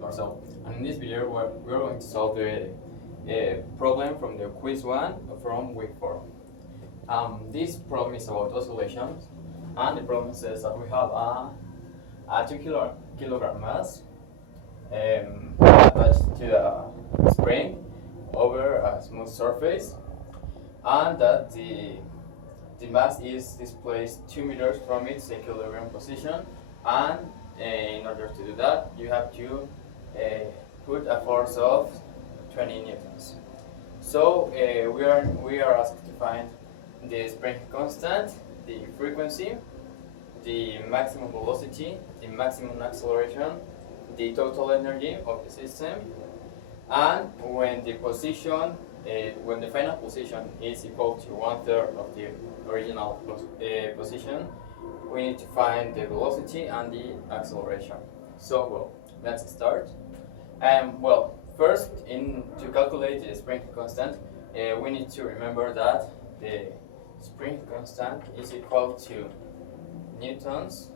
or so. And in this video, we're going to solve the problem from the quiz 1 from week 4. This problem is about oscillations, and the problem says that we have a 2 kilogram mass attached to a spring over a smooth surface, and that the mass is displaced 2 meters from its equilibrium position, and in order to do that, you have to put a force of 20 newtons. So we are asked to find the spring constant, the frequency, the maximum velocity, the maximum acceleration, the total energy of the system, and when the final position is equal to 1/3 of the original position, we need to find the velocity and the acceleration. So, let's start. First, to calculate the spring constant, we need to remember that the spring constant is equal to newtons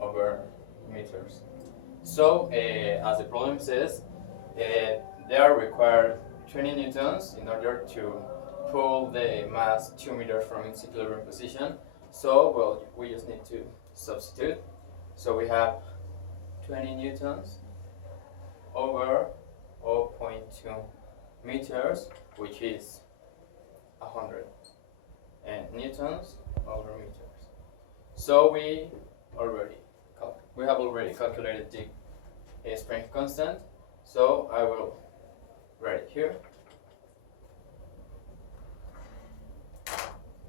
over meters. So, as the problem says, there are required 20 newtons in order to pull the mass 2 meters from its equilibrium position. So, we just need to substitute. So we have 20 newtons over 0.2 meters, which is 100 newtons over meters. So we have already calculated the spring constant. So I will write it here.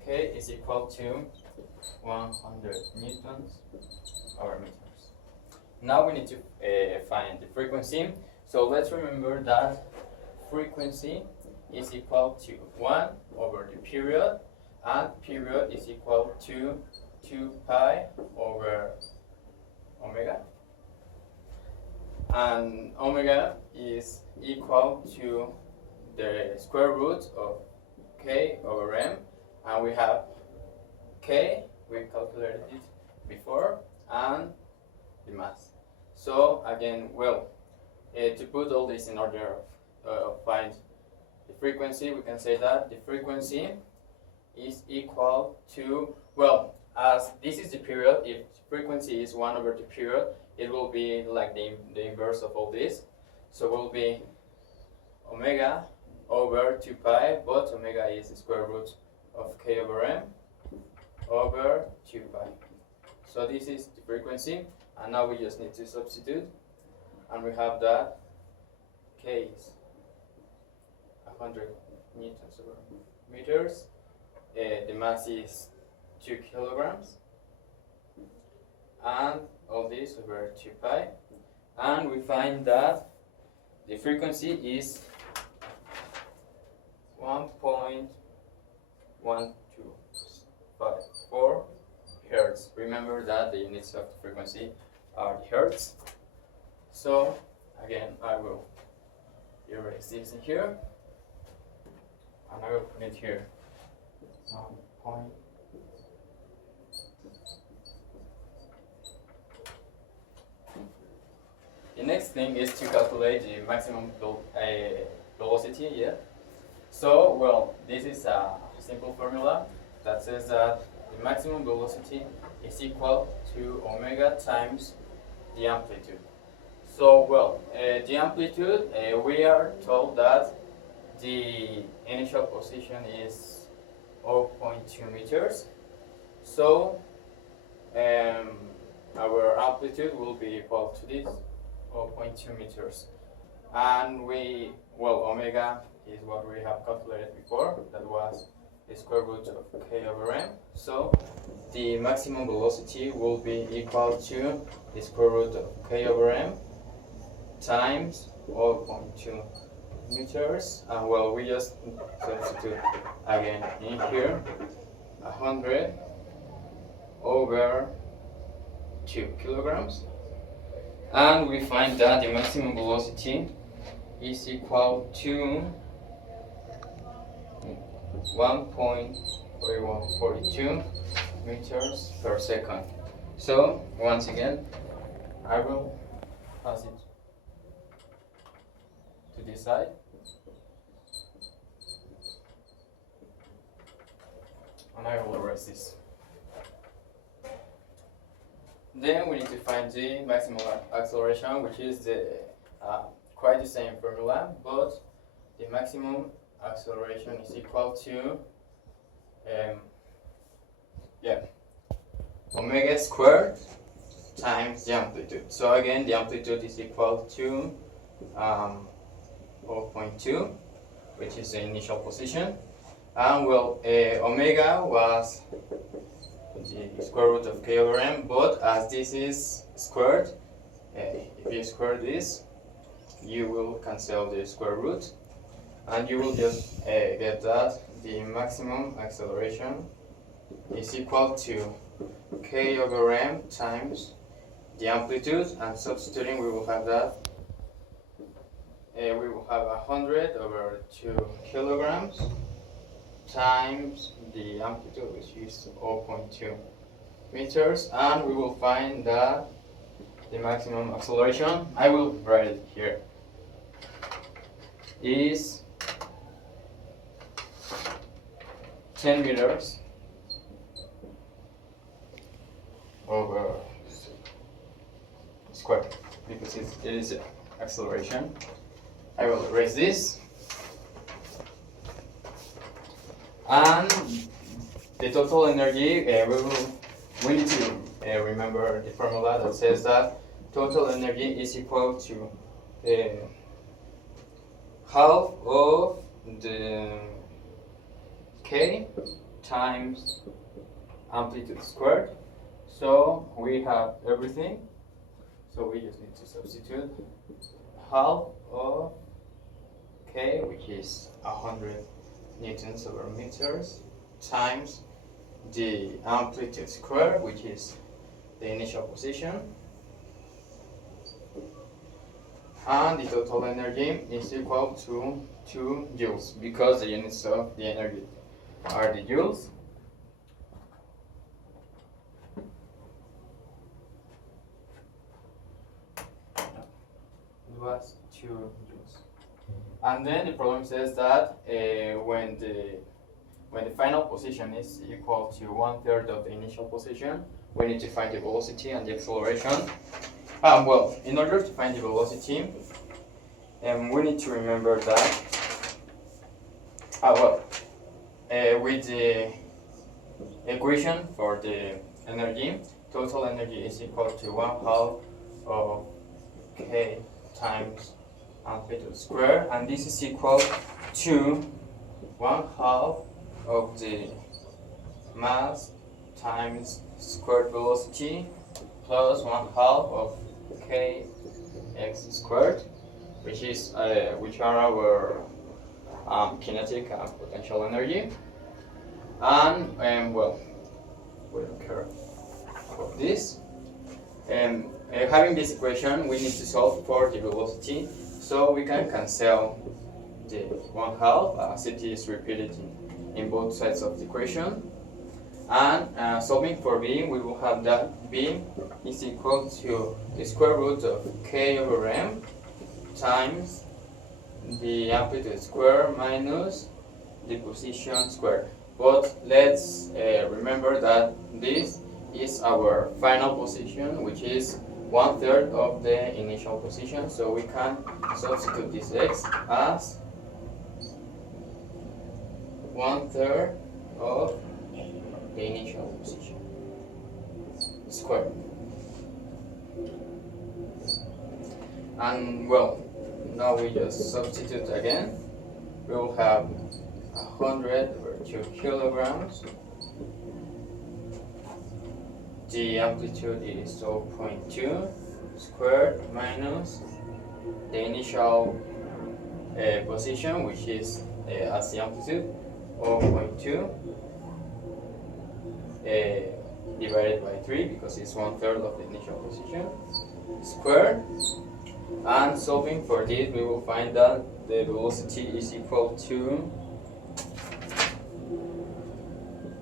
K is equal to 100 newtons over meters. Now we need to find the frequency. So let's remember that frequency is equal to 1 over the period, and period is equal to 2 pi over omega. And omega is equal to the square root of k over m, and we have k, we calculated it before, and the mass. So again, to put all this in order of find the frequency, we can say that the frequency is equal to, as this is the period, if frequency is 1 over the period, it will be like the inverse of all this. So it will be omega over 2 pi, but omega is the square root of k over m over 2 pi. So this is the frequency, and now we just need to substitute, and we have that k is 100 newtons over meters. The mass is 2 kilograms, and all this over 2 pi, and we find that the frequency is 1.1254 hertz. Remember that the units of the frequency are the hertz. So again, I will erase this in here, and I will put it here. 1. The next thing is to calculate the maximum velocity. Yeah. So, this is a simple formula that says that the maximum velocity is equal to omega times the amplitude. So, the amplitude, we are told that the initial position is 0.2 meters. So, our amplitude will be equal to this 0.2 meters. And omega is what we have calculated before. That was the square root of k over m. So the maximum velocity will be equal to the square root of k over m times 0.2 meters. And we just substitute again in here 100 over 2 kilograms. And we find that the maximum velocity is equal to 1.4142 meters per second. So once again, I will pass it this side. And I will erase this. Then we need to find the maximum acceleration, which is the quite the same formula, but the maximum acceleration is equal to omega squared times the amplitude. So again, the amplitude is equal to 0.2, which is the initial position, and well, omega was the square root of k over m, but as this is squared, if you square this, you will cancel the square root, and you will just get that the maximum acceleration is equal to k over m times the amplitude, and substituting we will have that we will have 100 over 2 kilograms times the amplitude, which is 0.2 meters, and we will find that the maximum acceleration, I will write it here, is 10 meters over square, because it is acceleration. I will erase this, and the total energy, we need to remember the formula that says that total energy is equal to half of the k times amplitude squared. So we have everything, so we just need to substitute half of k, which is 100 newtons over meters, times the amplitude square, which is the initial position, and the total energy is equal to 2 joules, because the units of the energy are the joules. It was 2 joules. And then the problem says that when the final position is equal to 1/3 of the initial position, we need to find the velocity and the acceleration. Well, in order to find the velocity, we need to remember that with the equation for the energy, total energy is equal to 1/2 of k times amplitude square, and this is equal to 1/2 of the mass times squared velocity plus 1/2 of kx squared, which are our kinetic and potential energy. And well, we don't care about this. Having this equation, we need to solve for the velocity, so we can cancel the 1/2 as it is repeated in both sides of the equation. And solving for b, we will have that b is equal to the square root of k over m times the amplitude square minus the position square. But let's remember that this is our final position, which is 1/3 of the initial position, so we can substitute this x as 1/3 of the initial position squared. And well, now we just substitute again. We will have 100 over 2 kilograms. The amplitude is 0.2 squared minus the initial position, which is as the amplitude, 0.2 divided by 3, because it's 1/3 of the initial position, squared. And solving for this, we will find that the velocity is equal to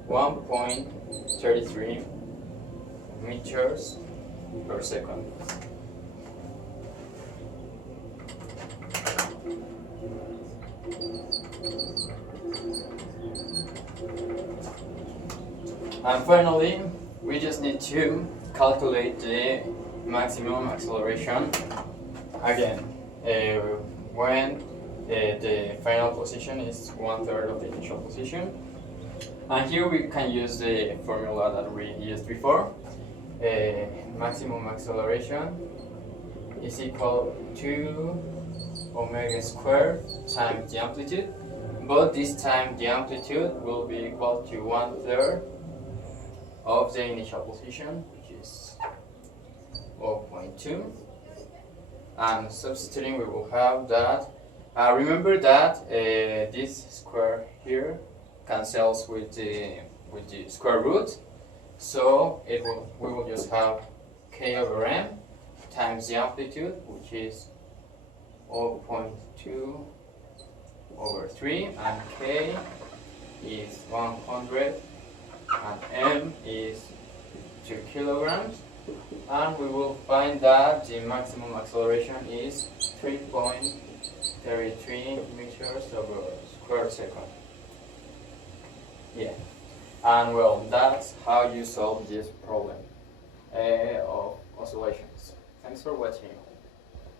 1.33 meters per second. And finally, we just need to calculate the maximum acceleration again when the final position is 1/3 of the initial position. And here we can use the formula that we used before. Maximum acceleration is equal to omega squared times the amplitude, but this time the amplitude will be equal to 1/3 of the initial position, which is 0.2. And substituting, we will have that. Remember that this square here cancels with the square root, so we will just have k/m times the amplitude, which is 0.2/3, and k is 100 and m is 2 kilograms, and we will find that the maximum acceleration is 3.33 meters over square second. Yeah, and well, that's how you solve this problem of oscillations. Thanks for watching.